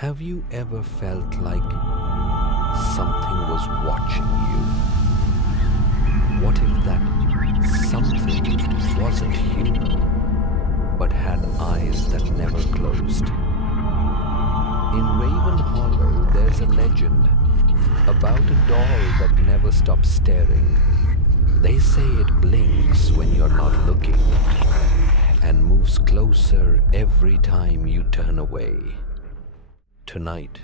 Have you ever felt like something was watching you? What if that something wasn't human, but had eyes that never closed? In Raven Hollow, there's a legend about a doll that never stops staring. They say it blinks when you're not looking and moves closer every time you turn away. Tonight,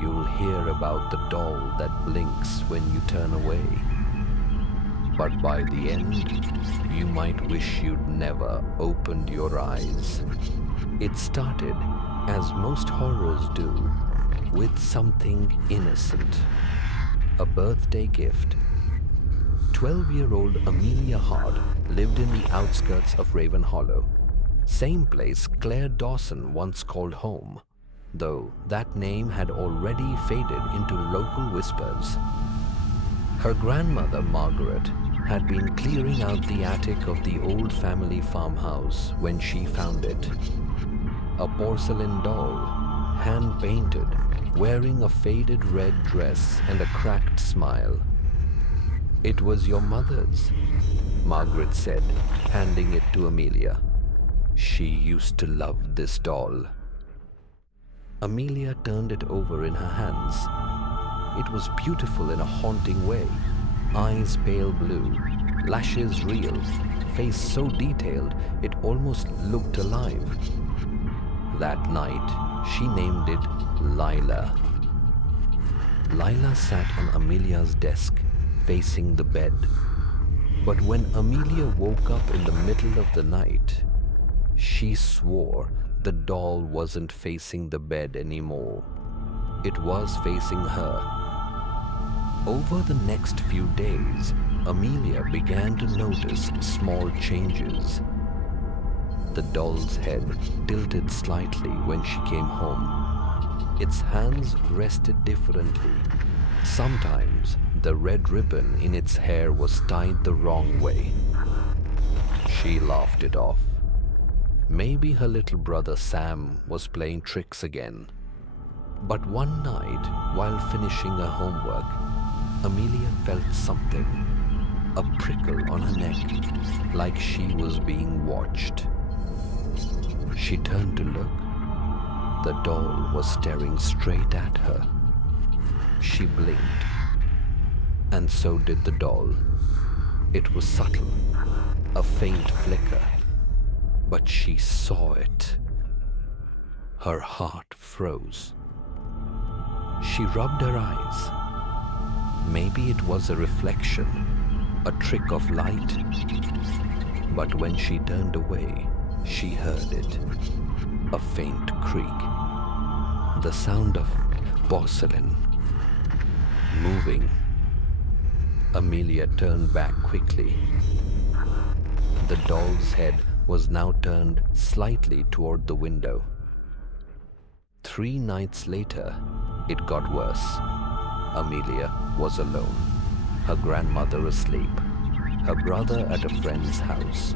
you'll hear about the doll that blinks when you turn away. But by the end, you might wish you'd never opened your eyes. It started, as most horrors do, with something innocent. A birthday gift. 12-year-old Amelia Hard lived in the outskirts of Raven Hollow. Same place Claire Dawson once called home, though that name had already faded into local whispers. Her grandmother, Margaret, had been clearing out the attic of the old family farmhouse when she found it. A porcelain doll, hand-painted, wearing a faded red dress and a cracked smile. "It was your mother's," Margaret said, handing it to Amelia. "She used to love this doll." Amelia turned it over in her hands. It was beautiful in a haunting way. Eyes pale blue, lashes real, face so detailed it almost looked alive. That night, she named it Lila. Lila sat on Amelia's desk, facing the bed. But when Amelia woke up in the middle of the night, she swore the doll wasn't facing the bed anymore. It was facing her. Over the next few days, Amelia began to notice small changes. The doll's head tilted slightly when she came home. Its hands rested differently. Sometimes the red ribbon in its hair was tied the wrong way. She laughed it off. Maybe her little brother Sam was playing tricks again. But one night, while finishing her homework, Amelia felt something, a prickle on her neck, like she was being watched. She turned to look. The doll was staring straight at her. She blinked, and so did the doll. It was subtle, a faint flicker, but she saw it. Her heart froze. She rubbed her eyes. Maybe it was a reflection, a trick of light. But when she turned away, she heard it, a faint creak, the sound of porcelain moving. Amelia turned back quickly. The doll's head was now turned slightly toward the window. 3 nights later, it got worse. Amelia was alone, her grandmother asleep, her brother at a friend's house.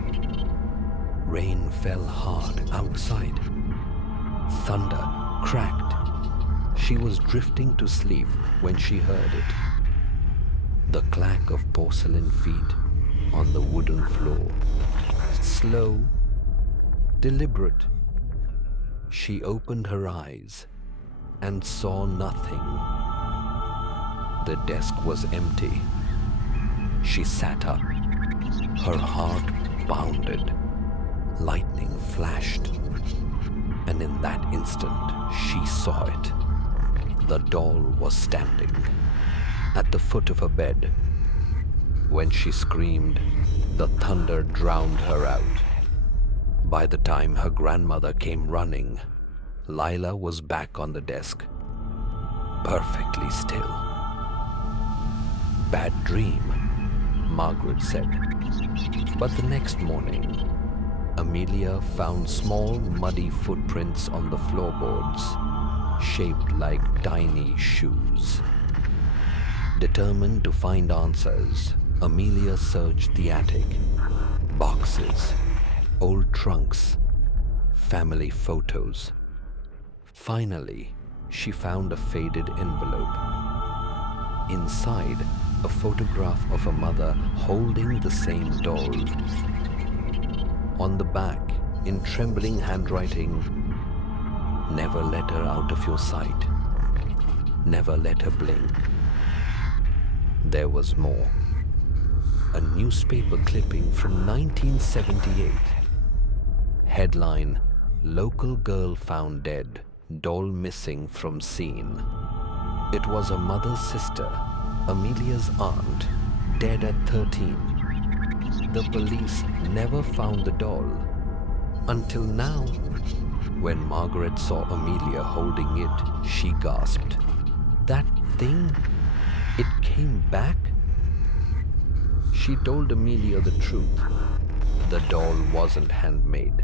Rain fell hard outside. Thunder cracked. She was drifting to sleep when she heard it. The clack of porcelain feet on the wooden floor. Slow, deliberate. She opened her eyes and saw nothing. The desk was empty. She sat up. Her heart pounded. Lightning flashed. And in that instant, she saw it. The doll was standing at the foot of her bed. When she screamed, the thunder drowned her out. By the time her grandmother came running, Lila was back on the desk, perfectly still. "Bad dream," Margaret said. But the next morning, Amelia found small, muddy footprints on the floorboards, shaped like tiny shoes. Determined to find answers, Amelia searched the attic. Boxes, old trunks, family photos. Finally, she found a faded envelope. Inside, a photograph of a mother holding the same doll. On the back, in trembling handwriting, "Never let her out of your sight. Never let her blink." There was more. A newspaper clipping from 1978. Headline, "Local girl found dead, doll missing from scene." It was a mother's sister, Amelia's aunt, dead at 13. The police never found the doll. Until now, when Margaret saw Amelia holding it, she gasped, "That thing? It came back?" She told Amelia the truth. The doll wasn't handmade.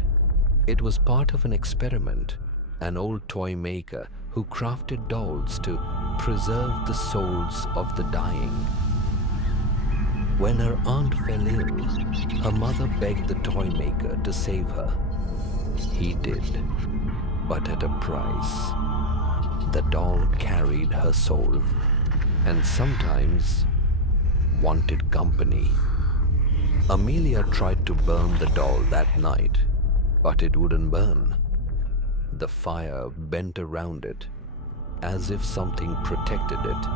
It was part of an experiment, an old toy maker who crafted dolls to preserve the souls of the dying. When her aunt fell ill, her mother begged the toy maker to save her. He did, but at a price. The doll carried her soul, and sometimes wanted company. Amelia tried to burn the doll that night, but it wouldn't burn. The fire bent around it, as if something protected it.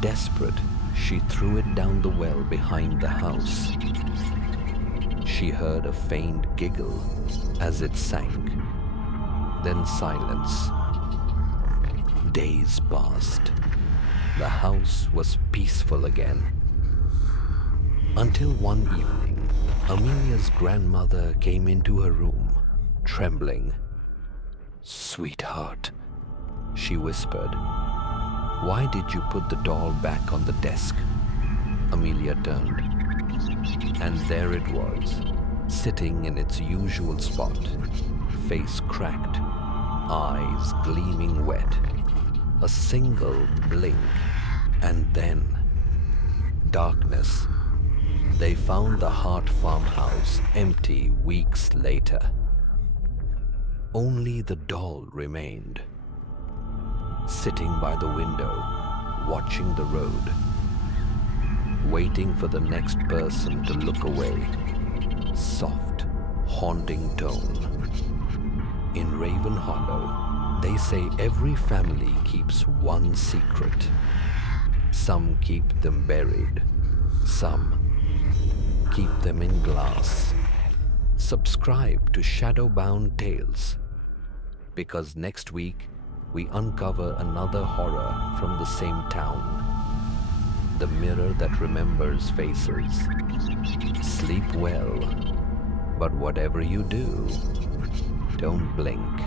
Desperate, she threw it down the well behind the house. She heard a faint giggle as it sank, then silence. Days passed. The house was peaceful again. Until one evening, Amelia's grandmother came into her room, trembling. "Sweetheart," she whispered, "why did you put the doll back on the desk?" Amelia turned, and there it was, sitting in its usual spot, face cracked, eyes gleaming wet. A single blink, and then darkness. They found the Hart farmhouse empty weeks later. Only the doll remained, sitting by the window, watching the road, waiting for the next person to look away. Soft, haunting tone. In Raven Hollow, they say every family keeps one secret. Some keep them buried. Some keep them in glass. Subscribe to Shadowbound Tales, because next week we uncover another horror from the same town. The mirror that remembers faces. Sleep well, but whatever you do, don't blink.